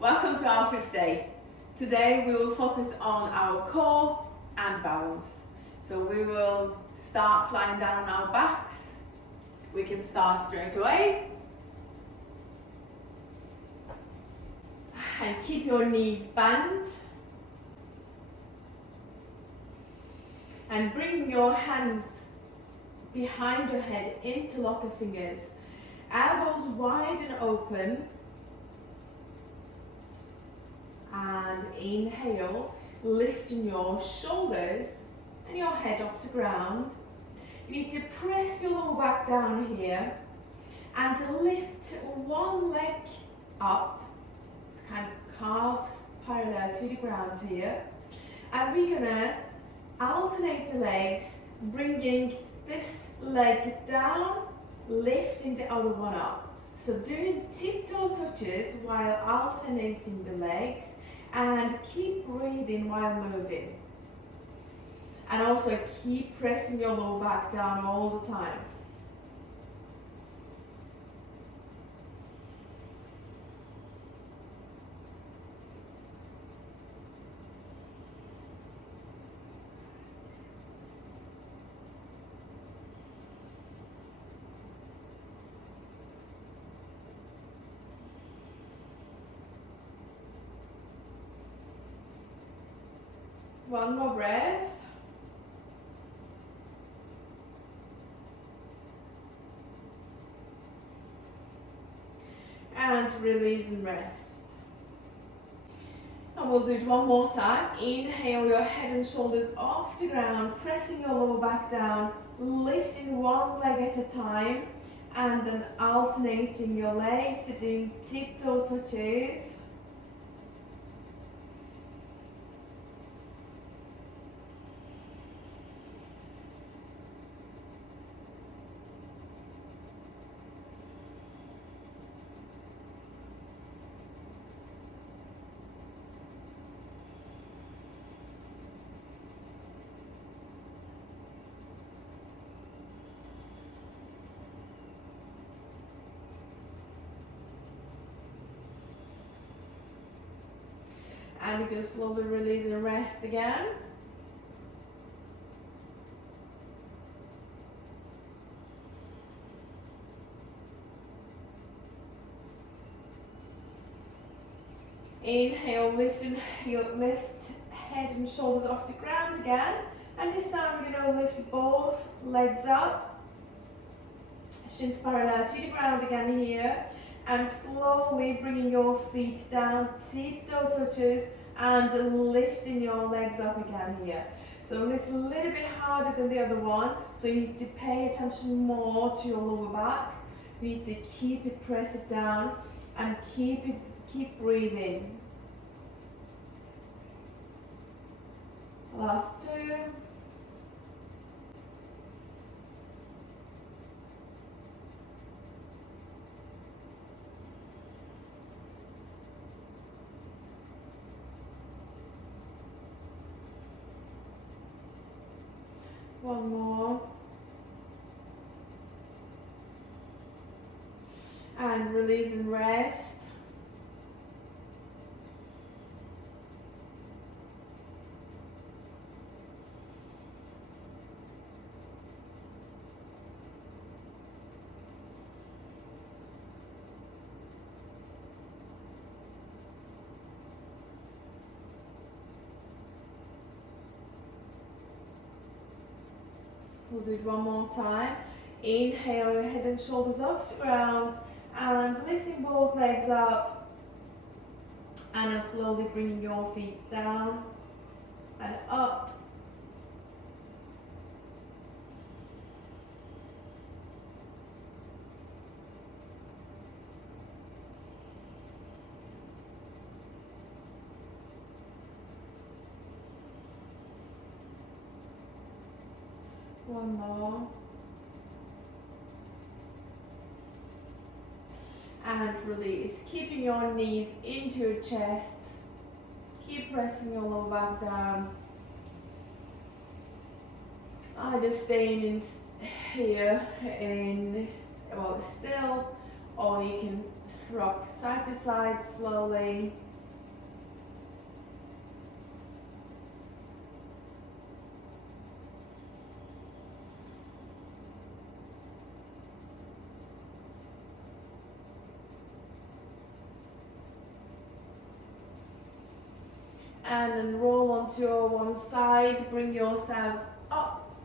Welcome to our 5th day. Today we will focus on our core and balance. So we will start lying down on our backs. We can start straight away. And keep your knees bent. And bring your hands behind your head, interlock your fingers. Elbows wide and open. And inhale, lifting your shoulders and your head off the ground. You need to press your lower back down here and lift one leg up. It's kind of calves parallel to the ground here. And we're gonna alternate the legs, bringing this leg down, lifting the other one up. So doing tiptoe touches while alternating the legs, and keep breathing while moving. And also keep pressing your lower back down all the time. One more breath. And release and rest. And we'll do it one more time. Inhale your head and shoulders off the ground, pressing your lower back down, lifting one leg at a time, and then alternating your legs, doing tiptoe touches. And you can slowly release and rest again. Inhale, lift head and shoulders off the ground again. And this time we're going to lift both legs up. Shins parallel to the ground again here. And slowly bringing your feet down, tiptoe touches, and lifting your legs up again here. So this is a little bit harder than the other one, so you need to pay attention more to your lower back. You need to keep it, press it down, and keep breathing. Last two. One more. And release and rest. We'll do it one more time. Inhale your head and shoulders off the ground and lifting both legs up, and then slowly bringing your feet down and up. One more. And release, keeping your knees into your chest. Keep pressing your lower back down. Either staying in here in this, well, still, or you can rock side to side slowly. And then roll onto your one side, bring yourselves up.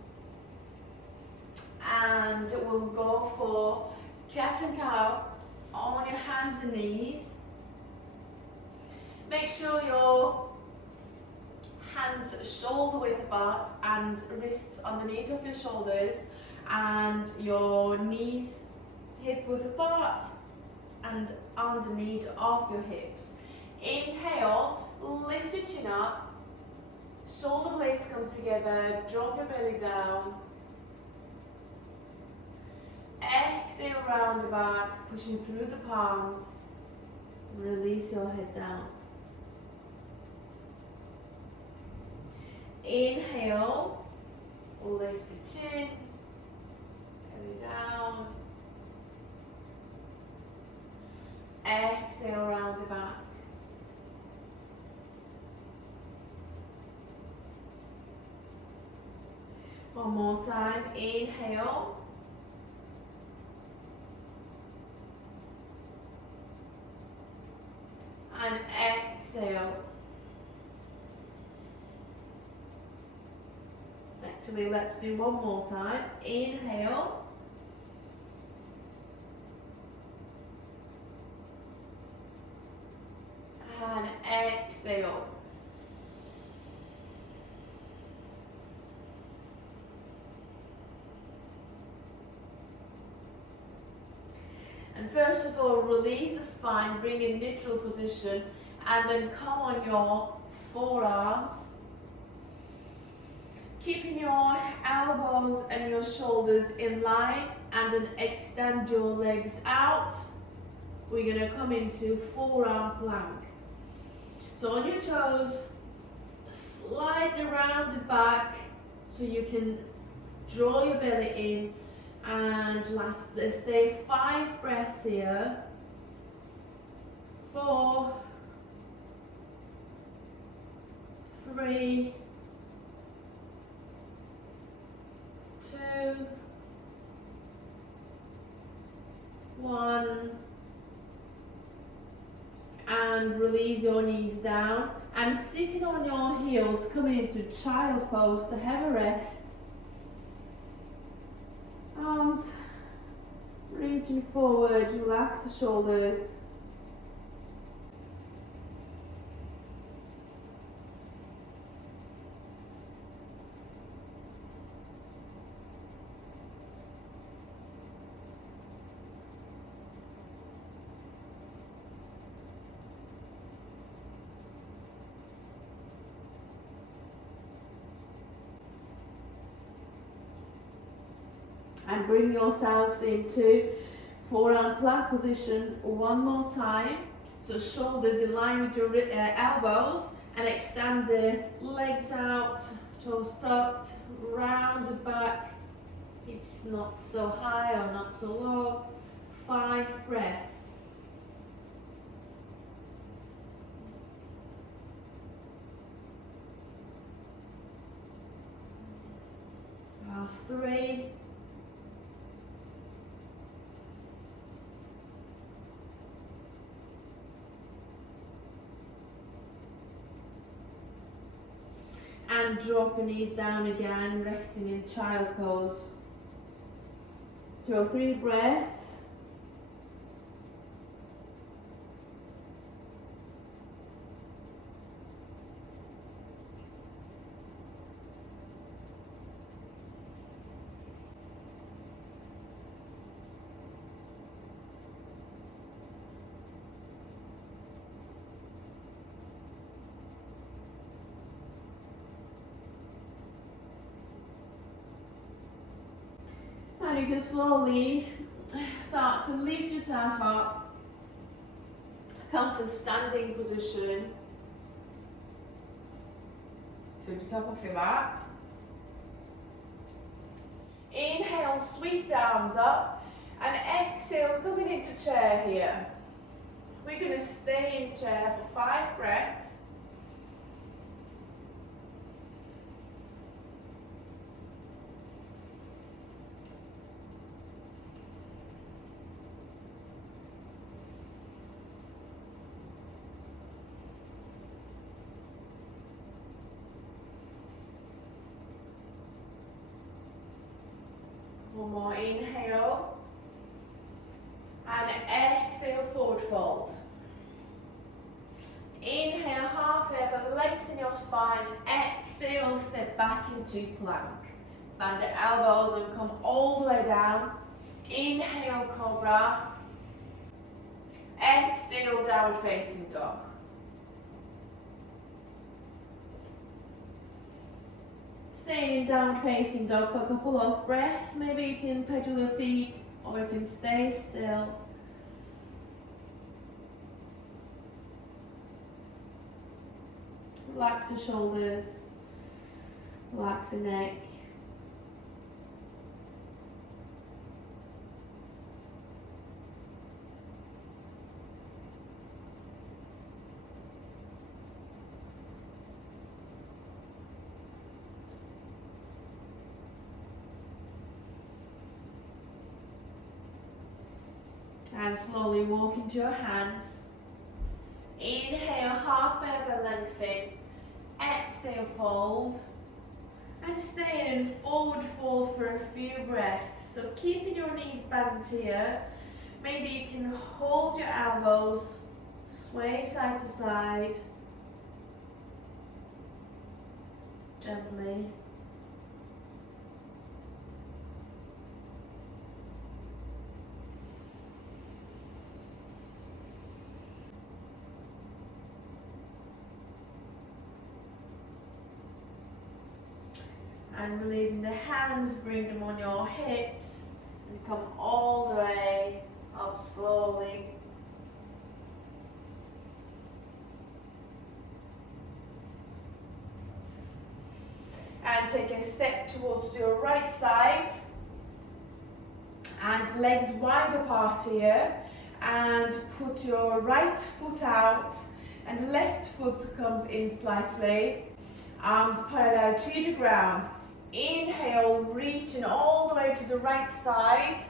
And we'll go for cat and cow on your hands and knees. Make sure your hands shoulder width apart and wrists underneath of your shoulders, and your knees hip width apart and underneath of your hips. Inhale, lift your chin up, shoulder blades come together, drop your belly down. Exhale, round the back, pushing through the palms, release your head down. Inhale, lift the chin, belly down. Exhale, round the back. One more time, inhale. And exhale. Actually, let's do one more time. Inhale. And exhale. And first of all, release the spine, bring in neutral position, and then come on your forearms. Keeping your elbows and your shoulders in line, and then extend your legs out. We're going to come into forearm plank. So on your toes, slightly rounded back so you can draw your belly in. And stay 5 breaths here. 4, 3, 2, 1. And release your knees down. And sitting on your heels, coming into child pose to have a rest. Arms reaching forward, relax the shoulders. And bring yourselves into forearm plank position one more time. So shoulders in line with your elbows, and extend the legs out, toes tucked, rounded back, hips not so high or not so low. 5 breaths. Last 3. And drop your knees down again, resting in child pose. 2 or 3 breaths. And you can slowly start to lift yourself up, come to standing position, to the top of your mat. Inhale, sweep the arms up, and exhale, coming into chair here. We're going to stay in chair for 5 breaths. One more inhale. And exhale, forward fold. Inhale, halfway up, lengthen your spine. Exhale, step back into plank. Bend the elbows and come all the way down. Inhale, cobra. Exhale, downward facing dog. Staying in downward facing dog for a couple of breaths. Maybe you can pedal your feet or you can stay still. Relax your shoulders, relax your neck. And slowly walk into your hands. Inhale, halfway up and lengthen. Exhale, fold. And stay in forward fold for a few breaths. So keeping your knees bent here. Maybe you can hold your elbows, sway side to side. Gently. And releasing the hands, bring them on your hips and come all the way up slowly. And take a step towards your right side and legs wide apart here, and put your right foot out and left foot comes in slightly, arms parallel to the ground. Inhale, reaching all the way to the right side,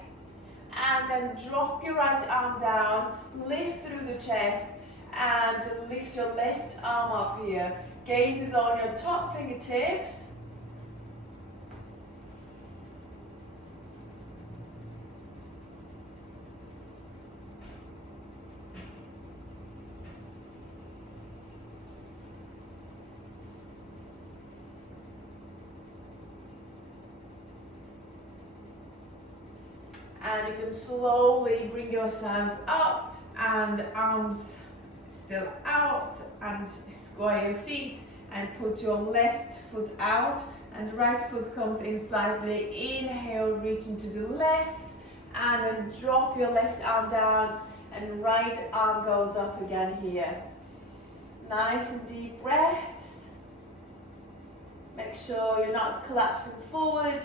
and then drop your right arm down, lift through the chest, and lift your left arm up here. Gaze is on your top fingertips. And you can slowly bring yourselves up and arms still out, and square your feet and put your left foot out and right foot comes in slightly. Inhale, reaching to the left, and then drop your left arm down and right arm goes up again here. Nice and deep breaths. Make sure you're not collapsing forward.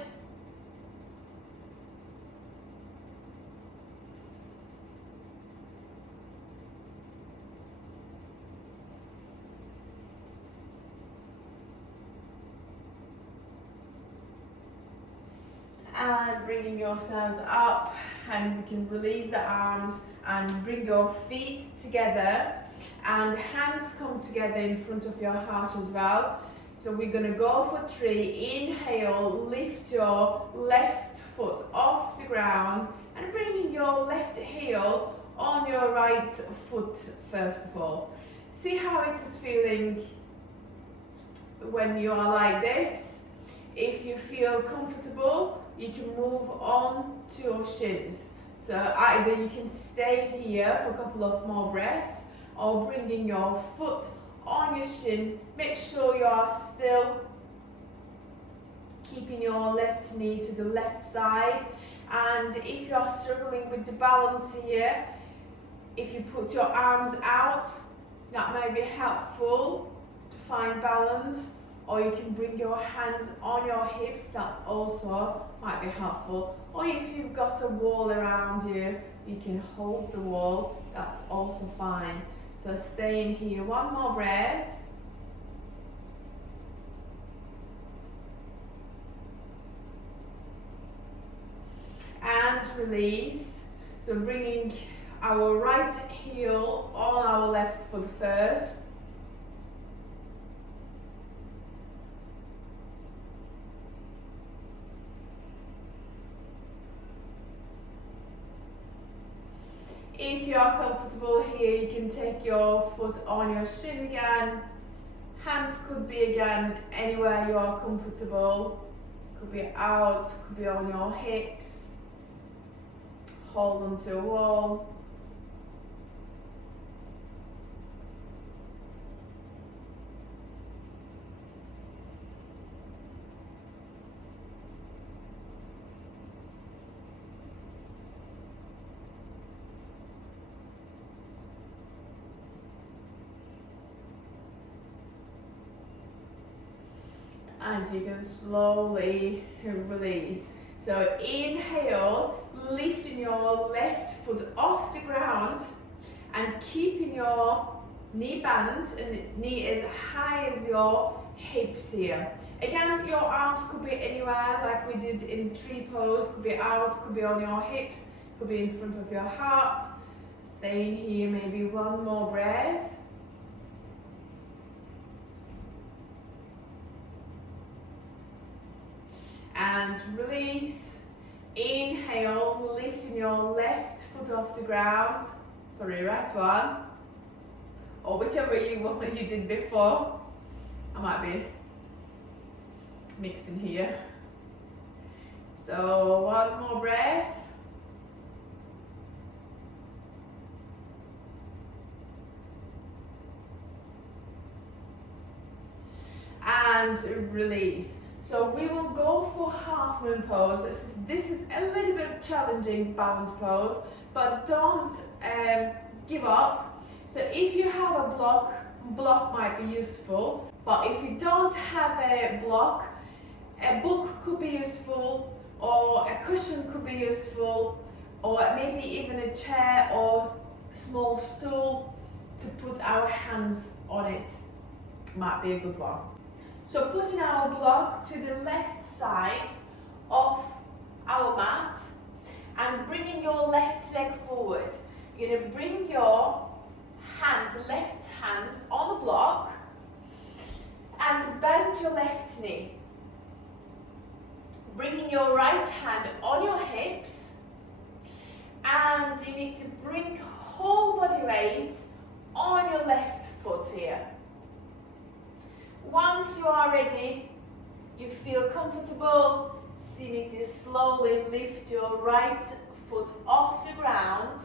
And bringing yourselves up, and you can release the arms and bring your feet together and hands come together in front of your heart as well. So we're going to go for three. Inhale, lift your left foot off the ground and bringing your left heel on your right foot first of all. See how it is feeling when you are like this. If you feel comfortable, you can move on to your shins. So either you can stay here for a couple of more breaths, or bringing your foot on your shin. Make sure you are still keeping your left knee to the left side. And if you are struggling with the balance here, if you put your arms out, that may be helpful to find balance. Or you can bring your hands on your hips, that's also might be helpful. Or if you've got a wall around you, you can hold the wall, that's also fine. So stay in here, one more breath. And release. So bringing our right heel on our left foot first. If you are comfortable here, you can take your foot on your shin again. Hands could be again anywhere you are comfortable. Could be out, could be on your hips. Hold onto a wall. And you can slowly release. So inhale, lifting your left foot off the ground and keeping your knee bent and knee as high as your hips here. Again, your arms could be anywhere like we did in tree pose, could be out, could be on your hips, could be in front of your heart. Staying here, maybe one more breath. And release. Inhale, lifting your left foot off the ground. Sorry, right one. Or whichever one that you did before. I might be mixing here. So one more breath. And release. So we will go for half moon pose. This is a little bit challenging balance pose, but don't give up. So if you have a block might be useful, but if you don't have a block, a book could be useful, or a cushion could be useful, or maybe even a chair or small stool to put our hands on it might be a good one. So putting our block to the left side of our mat and bringing your left leg forward. You're going to bring your left hand on the block and bend your left knee. Bringing your right hand on your hips, and you need to bring whole body weight on your left foot here. Once you are ready, you feel comfortable, so you need to slowly lift your right foot off the ground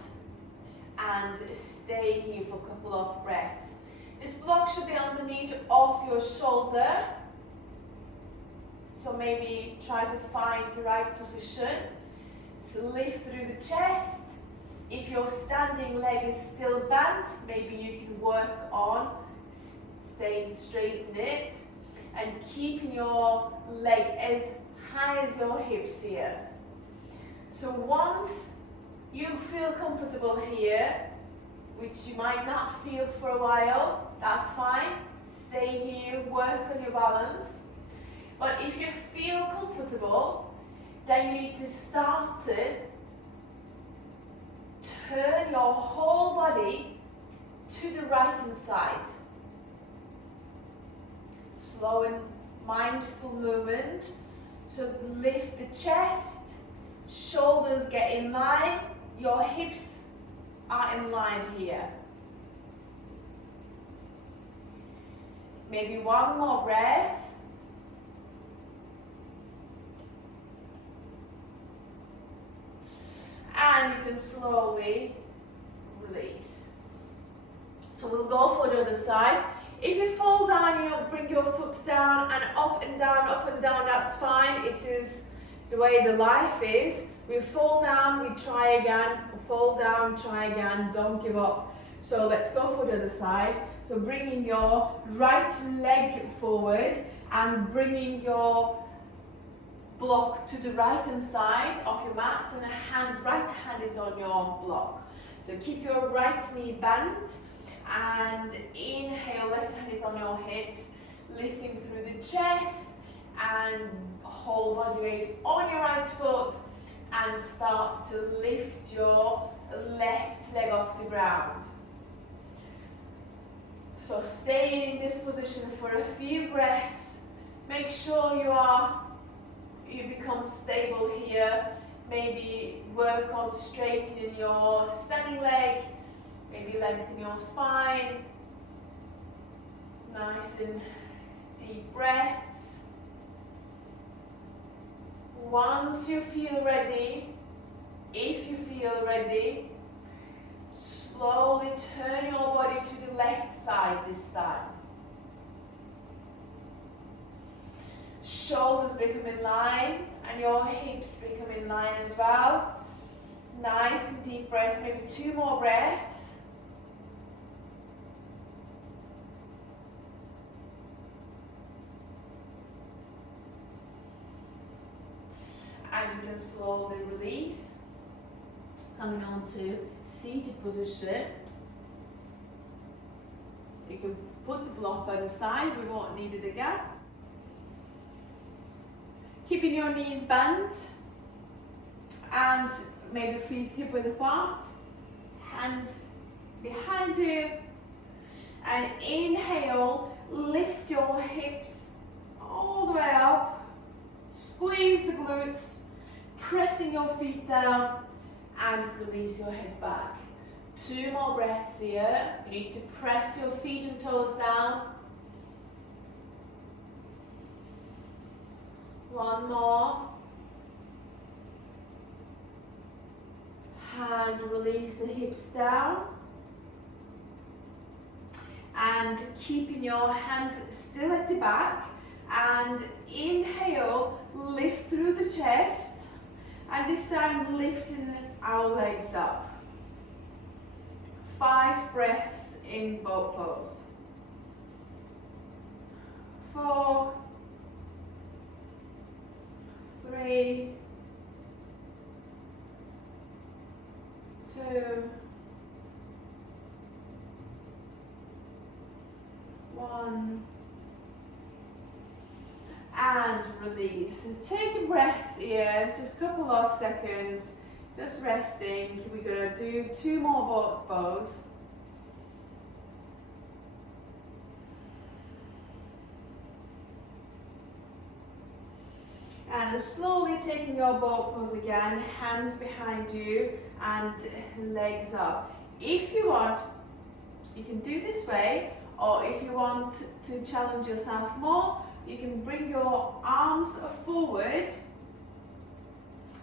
and stay here for a couple of breaths. This block should be underneath of your shoulder, so maybe try to find the right position. So lift through the chest. If your standing leg is still bent, maybe you can work on staying straight in it and keeping your leg as high as your hips here. So once you feel comfortable here, which you might not feel for a while, that's fine. Stay here, work on your balance. But if you feel comfortable, then you need to start to turn your whole body to the right hand side. Slow and mindful movement. So lift the chest, shoulders get in line, your hips are in line here. Maybe one more breath. And you can slowly release. So we'll go for the other side. If you fall down, you bring your foot down and up and down, that's fine. It is the way the life is. We fall down, we try again, fall down, try again, don't give up. So let's go for the other side. So bringing your right leg forward and bringing your block to the right hand side of your mat, and right hand is on your block. So keep your right knee bent and inhale, left hand is on your hips, lifting through the chest and whole body weight on your right foot, and start to lift your left leg off the ground. So staying in this position for a few breaths. Make sure you become stable here. Maybe work on straightening your standing leg Maybe lengthen your spine. Nice and deep breaths. Once you feel ready, if you feel ready, slowly turn your body to the left side this time. Shoulders become in line and your hips become in line as well. Nice and deep breaths, maybe 2 more breaths. And you can slowly release, coming on to seated position. You can put the block on the side, we won't need it again. Keeping your knees bent and maybe feet hip-width apart, hands behind you, and inhale, lift your hips all the way up, squeeze the glutes, pressing your feet down, and release your head back. 2 more breaths here. You need to press your feet and toes down. 1 more. And release the hips down. And keeping your hands still at the back. And inhale, lift through the chest. And this time lifting our legs up. 5 breaths in boat pose. 4, 3, 2, 1, and release. Take a breath here, just a couple of seconds, just resting. We're gonna do 2 more boat pose. And slowly taking your boat pose again, hands behind you and legs up. If you want, you can do this way, or if you want to challenge yourself more, you can bring your arms forward,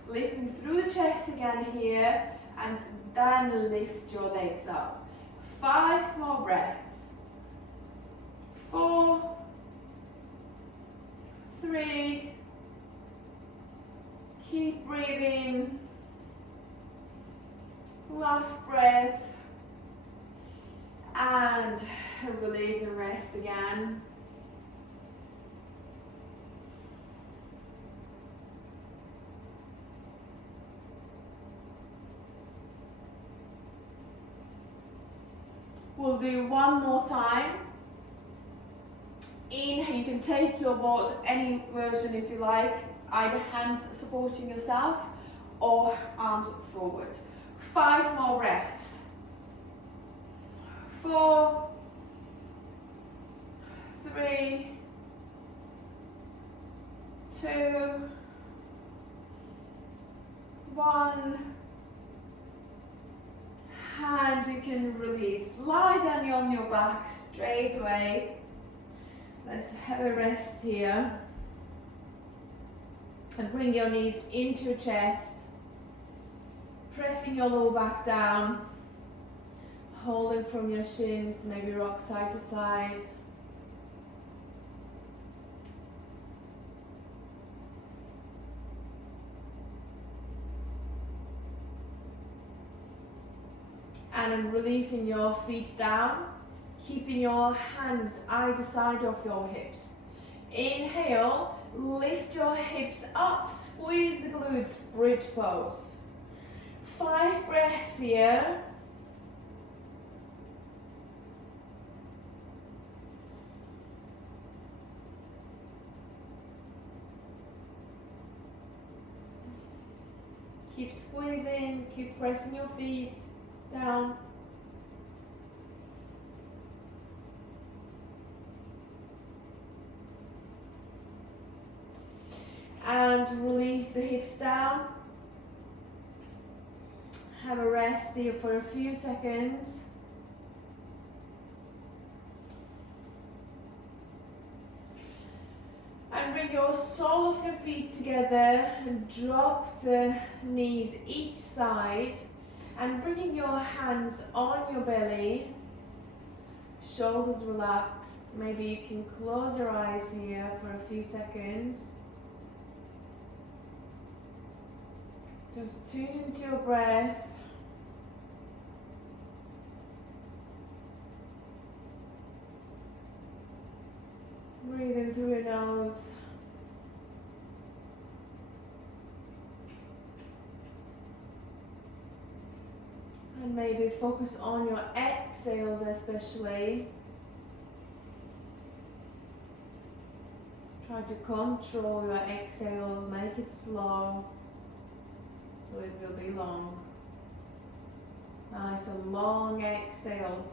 lifting through the chest again here, and then lift your legs up. 5 more breaths. 4, 3, keep breathing. Last breath. And release and rest again. We'll do 1 more time. Inhale, you can take your boat, any version if you like, either hands supporting yourself or arms forward. 5 more breaths. 4, 3, 2, 1. And you can release. Lie down on your back straight away. Let's have a rest here. And bring your knees into your chest. Pressing your lower back down. Holding from your shins, maybe rock side to side. And then releasing your feet down, keeping your hands either side of your hips. Inhale, lift your hips up, squeeze the glutes, bridge pose. 5 breaths here. Keep squeezing, keep pressing your feet down. And release the hips down. Have a rest here for a few seconds. bring your sole of your feet together and drop the knees each side, and bringing your hands on your belly, shoulders relaxed. Maybe you can close your eyes here for a few seconds. Just tune into your breath. Breathing through your nose. And maybe focus on your exhales especially. Try to control your exhales, make it slow, so it will be long. Nice and long exhales.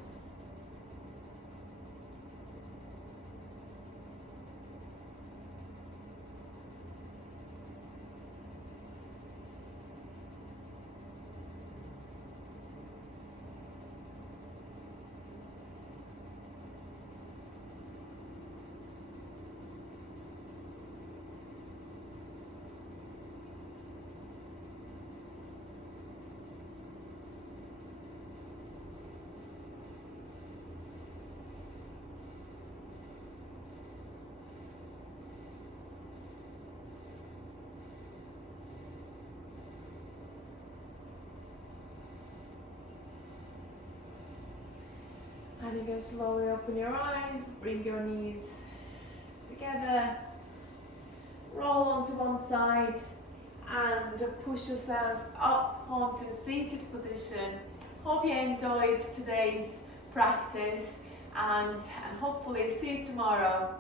And you can slowly open your eyes, bring your knees together, roll onto one side and push yourselves up onto a seated position. Hope you enjoyed today's practice and hopefully see you tomorrow.